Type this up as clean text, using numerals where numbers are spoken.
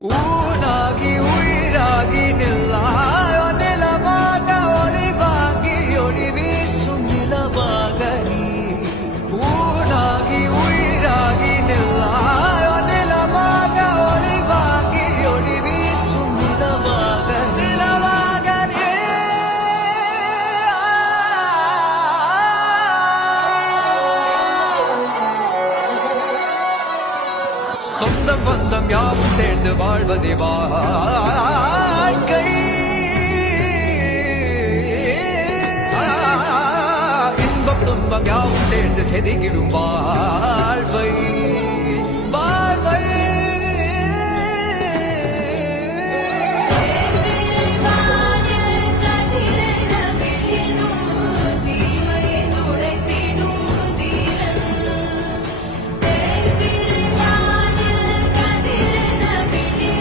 ஊனாகி உயிராகி நில்லாயோ நிலமாக ஒளிவாங்கி ஒளி வீசும் நிலமாக நீ ஊனாகி உயிராகி நில்லாயோ நிலமாக ஒளிவாங்கி ஒளி வீசும் நிலமாக நீ சொந்தம் பந்தம் யாவும் சேர்ந்து வாழ்வதே வாழ்க்கை இன்பம் துன்பம் யாவும் சேர்ந்து செதுக்கிடும் வாழ்வை